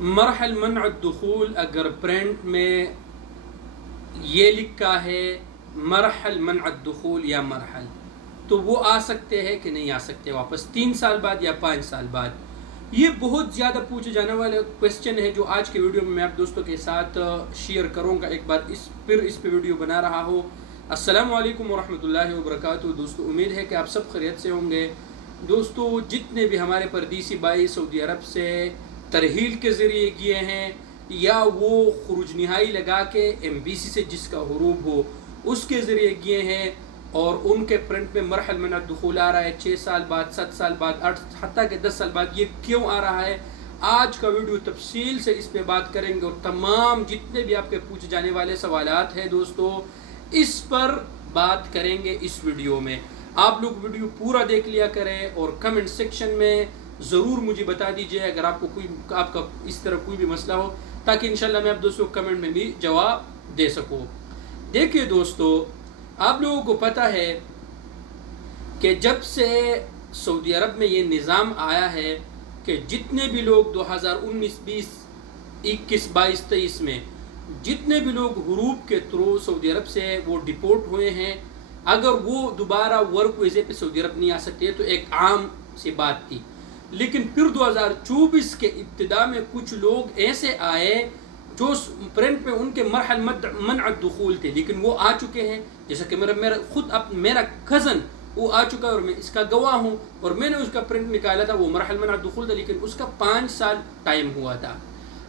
मरहल मनअ दुखूल अगर प्रिंट में ये लिखा है मरहल मनअ दुखूल या मरहल, तो वो आ सकते हैं कि नहीं आ सकते वापस 3 साल बाद या 5 साल बाद। ये बहुत ज़्यादा पूछे जाने वाले क्वेश्चन है जो आज के वीडियो में मैं आप दोस्तों के साथ शेयर करूँगा। एक बार इस पे वीडियो बना रहा हो। अस्सलामु अलैकुम वरहमतुल्लाहि वबरकातुहू। दोस्तों उम्मीद है कि आप सब खैरियत से होंगे। दोस्तों जितने भी हमारे परदेसी भाई सऊदी अरब से तरहील के ज़रिए किए हैं या वो खुरूज निहाई लगा के एम्बेसी से जिसका हुरूब हो उसके ज़रिए किए हैं और उनके प्रिंट में मरहल मनअ दुखूल आ रहा है 6 साल बाद, 7 साल बाद, 8 हत्ता के 10 साल बाद, ये क्यों आ रहा है? आज का वीडियो तफसील से इस पे बात करेंगे और तमाम जितने भी आपके पूछे जाने वाले सवालात हैं दोस्तों इस पर बात करेंगे इस वीडियो में। आप लोग वीडियो पूरा देख लिया करें और कमेंट सेक्शन में ज़रूर मुझे बता दीजिए अगर आपका इस तरह कोई भी मसला हो, ताकि इंशाल्लाह मैं आप दोस्तों कमेंट में भी जवाब दे सकूं। देखिए दोस्तों, आप लोगों को पता है कि जब से सऊदी अरब में ये निज़ाम आया है कि जितने भी लोग 2019, 20, 21, 22, 23 में जितने भी लोग हुरूब के थ्रू सऊदी अरब से वो डिपोर्ट हुए हैं, अगर वो दोबारा वर्क वीज़े पे सऊदी अरब नहीं आ सकते तो एक आम सी बात थी। लेकिन फिर 2024 के इब्तिदा में कुछ लोग ऐसे आए जो प्रिंट में उनके मरहल मनअ दुखूल थे, लेकिन वो आ चुके हैं। जैसा कि मेरा कज़न वो आ चुका है और मैं इसका गवाह हूँ और मैंने उसका प्रिंट निकाला था, वो मरहल मनअ दुखूल था, लेकिन उसका 5 साल टाइम हुआ था।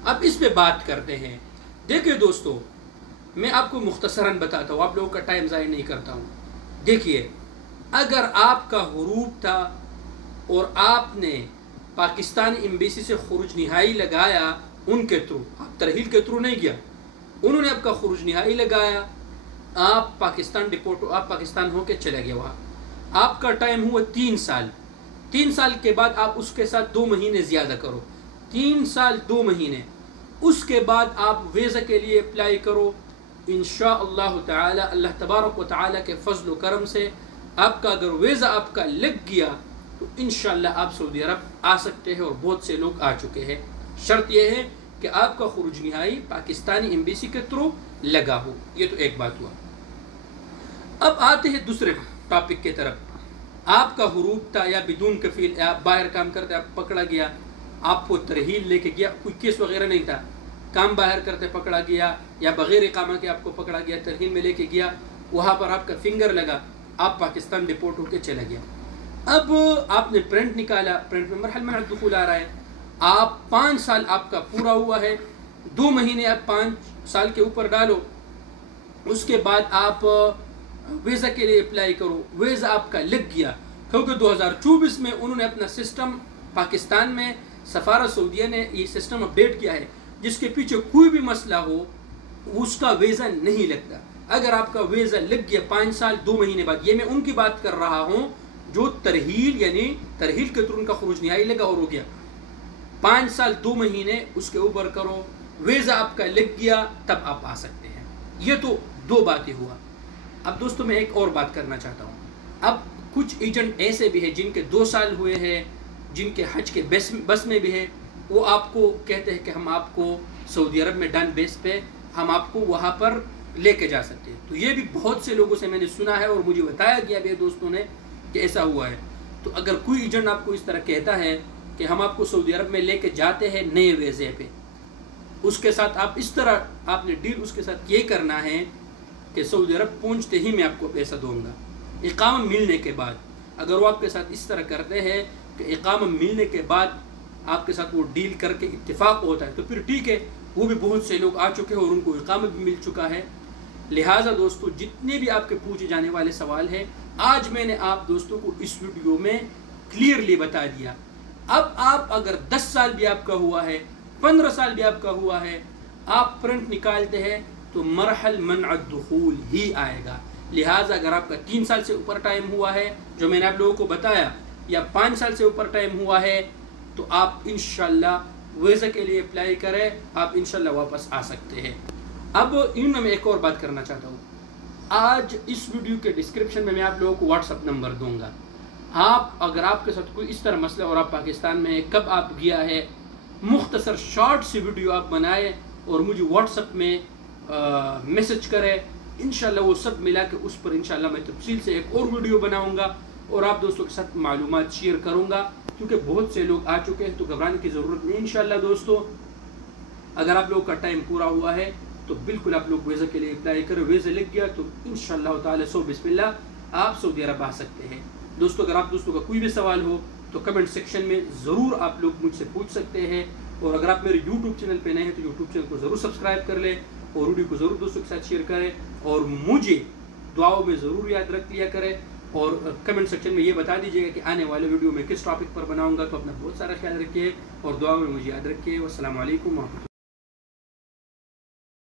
अब इस पे बात करते हैं। देखिए दोस्तों, मैं आपको मुख्तसरन बताता हूँ, आप लोगों का टाइम ज़ाया नहीं करता हूँ। देखिए, अगर आपका हुरूब था और आपने पाकिस्तान एम्बेसी से खुरूज निहाई लगाया उनके थ्रू, आप तरहील के थ्रू नहीं गया, उन्होंने आपका खुरूज निहाई लगाया, आप पाकिस्तान डिपोर्ट, आप पाकिस्तान होके चले गए वहाँ, आपका टाइम हुआ 3 साल। 3 साल के बाद आप उसके साथ 2 महीने ज़्यादा करो, 3 साल 2 महीने, उसके बाद आप वीज़ा के लिए अप्लाई करो। इंशाअल्लाह ताला अल्लाह तबारक व ताला के फजल व करम से आपका अगर वीज़ा आपका लग गया तो इंशाअल्लाह आप सऊदी अरब आ सकते हैं और बहुत से लोग आ चुके हैं। शर्त यह है कि आपका खुरूज निहाई पाकिस्तानी एम्बेसी के थ्रू लगा हो। ये तो एक बात हुआ। अब आते हैं दूसरे टॉपिक की तरफ। आपका हुरूब था या बिदून कफील, आप बाहर काम करते, आप पकड़ा गया, आपको तरहील लेके गया, कोई केस वगैरह नहीं था, काम बाहर करते पकड़ा गया या बगैर इकामा के आपको पकड़ा गया, तरहील में लेके गया, वहाँ पर आपका फिंगर लगा, आप पाकिस्तान डिपोर्ट होकर चले गया। अब आपने प्रिंट निकाला, प्रिंट में मरहल मनअ दुखूल आ रहा है, आप 5 साल आपका पूरा हुआ है, 2 महीने आप 5 साल के ऊपर डालो, उसके बाद आप वीज़ा के लिए अप्लाई करो, वीज़ा आपका लग गया। क्योंकि 2024 में उन्होंने अपना सिस्टम, पाकिस्तान में सफारत सऊदीया ने ये सिस्टम अपडेट किया है, जिसके पीछे कोई भी मसला हो उसका वीज़ा नहीं लगता। अगर आपका वीज़ा लग गया 5 साल 2 महीने बाद, ये मैं उनकी बात कर रहा हूँ जो तरहील यानी तरहील के थ्रू उनका खुरूज निहाई लगा और हो गया, 5 साल 2 महीने उसके ऊपर करो, वीज़ा आपका लग गया, तब आप आ सकते हैं। ये तो 2 बातें हुआ। अब दोस्तों मैं एक और बात करना चाहता हूँ। अब कुछ एजेंट ऐसे भी हैं जिनके 2 साल हुए हैं, जिनके हज के बस में भी है, वो आपको कहते हैं कि हम आपको सऊदी अरब में डन बेस पे हम आपको वहाँ पर लेके जा सकते हैं। तो ये भी बहुत से लोगों से मैंने सुना है और मुझे बताया गया मेरे दोस्तों ने कि ऐसा हुआ है। तो अगर कोई एजेंट आपको इस तरह कहता है कि हम आपको सऊदी अरब में लेके जाते हैं नए वीज़े पे, उसके साथ आप इस तरह आपने डील उसके साथ ये करना है कि सऊदी अरब पहुँचते ही मैं आपको पैसा दूंगा इकामा मिलने के बाद। अगर वो आपके साथ इस तरह करते हैं कि इकामा मिलने के बाद आपके साथ वो डील करके इत्तेफाक होता है तो फिर ठीक है, वो भी बहुत से लोग आ चुके हैं और उनको इकामा भी मिल चुका है। लिहाजा दोस्तों जितने भी आपके पूछे जाने वाले सवाल हैं आज मैंने आप दोस्तों को इस वीडियो में क्लियरली बता दिया। अब आप अगर 10 साल भी आपका हुआ है, 15 साल भी आपका हुआ है, आप प्रिंट निकालते हैं तो मरहल मनअ दुखूल ही आएगा। लिहाजा अगर आपका 3 साल से ऊपर टाइम हुआ है जो मैंने आप लोगों को बताया, या 5 साल से ऊपर टाइम हुआ है, तो आप इंशाल्लाह वीज़ा के लिए अप्लाई करें, आप इंशाल्लाह वापस आ सकते हैं। अब इनमें मैं एक और बात करना चाहता हूँ। आज इस वीडियो के डिस्क्रिप्शन में मैं आप लोगों को व्हाट्सअप नंबर दूंगा। आप अगर आपके साथ कोई इस तरह मसला और आप पाकिस्तान में कब आप गया है مختصر شارٹ سی ویڈیو آپ بنائیں اور مجھے واٹس ایپ میں میسج کریں، انشاءاللہ وہ سب ملا کے اس پر انشاءاللہ میں تفصیل سے ایک اور ویڈیو بناؤں گا اور آپ دوستوں کے ساتھ معلومات شیئر کروں گا، کیونکہ بہت سے لوگ آ چکے ہیں تو گھبرانے کی ضرورت نہیں انشاءاللہ دوستو۔ اگر آپ لوگوں کا ٹائم پورا ہوا ہے تو بالکل آپ لوگ ویزا کے لیے اپلائی کریں، ویزا لگ گیا تو انشاءاللہ تعالی بسم اللہ آپ سعودی عرب آ سکتے ہیں۔ دوستو اگر آپ دوستوں کا کوئی بھی سوال ہو تو کمنٹ سیکشن میں ضرور آپ لوگ مجھ سے پوچھ سکتے ہیں، اور اگر آپ میرے یوٹیوب چینل پہ نئے ہیں تو یوٹیوب چینل کو ضرور سبسکرائب کر لیں اور ویڈیو کو ضرور دوستوں کے ساتھ شیئر کریں، اور مجھے دعاؤں میں ضرور یاد رکھ لیا کریں، اور کمنٹ سیکشن میں یہ بتا دیجیے گا کہ آنے والے ویڈیو میں کس ٹاپک پر بناؤں گا۔ تو اپنا بہت سارا خیال رکھیے اور دعاؤں میں مجھے یاد رکھیے۔ والسلام علیکم ورحمۃ اللہ۔